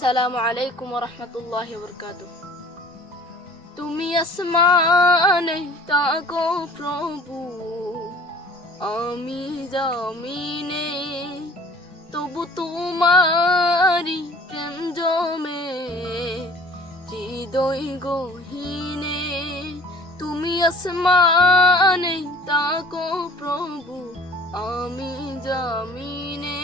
সালামু আলাইকুম রহমতুল্লাহ বরকাত তুমি আসমানে তাকো প্রভু। আমি জামিনে, তবু তোমারি প্রেম জমে। হৃদয় গহীনে, তুমি আসমানে তাকো প্রভু। আমি জামিনে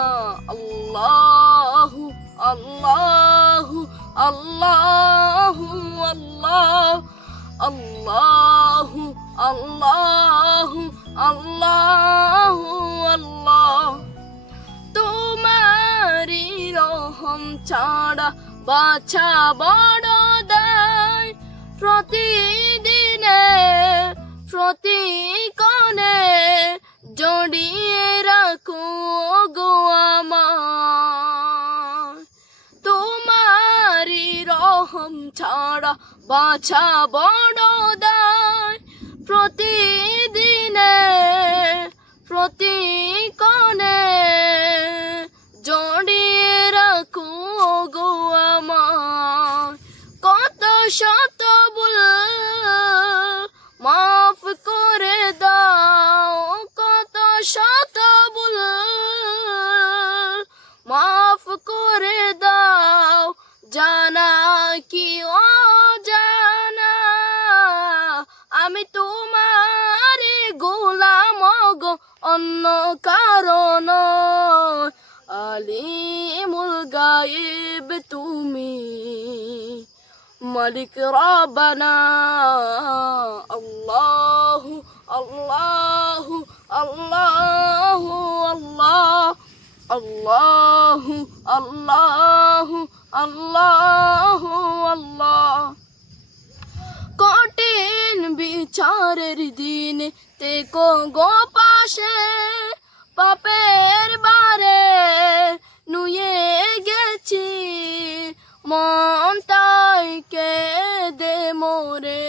আল্লাহ আল্লাহ আল্লাহ আল্লাহ আল্লাহ আল্লাহ। তোমারি রহম ছাড়া বাছা বড় দায়। প্রতিদিনে, প্রতিকণে জড়িয়ে রাখো ছাড়া বাছা বড় দায়। প্রতি কনে জড়িয়ে রাখো গো আমার কত শত বল মাফ অন্য কারণ। আলিমুল গায়েব তুমি। মালিক রবানা আল্লাহ আল্লাহ আল্লাহ আল্লাহ। আল্লাহ আল্লাহ আল্লাহ আল্লাহ। কঠিন বিচারের দিন তে গো পাশে পাপের বারে নুয়ে গেছি। মন তাই দে মোরে।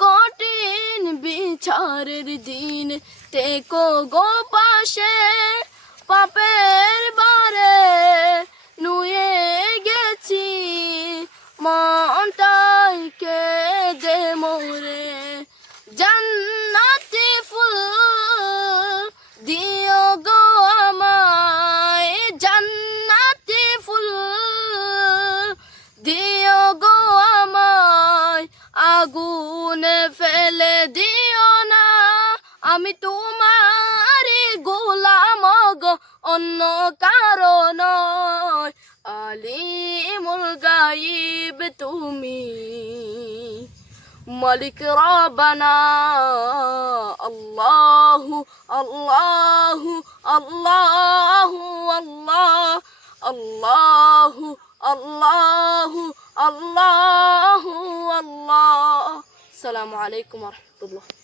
কঠিন বিচারের দিন তে কো গো পাশে। পাপের বারে আমি তোমার গোলাম গো, অন্য কারণ আলিমুল গাইব তুমি, মালিক রবানা আল্লাহু আল্লাহু আল্লাহু, আল্লাহ, আল্লাহু আল্লাহু আল্লাহু, আল্লাহ। আসসালামু আলাইকুম রহমতুল্লাহ।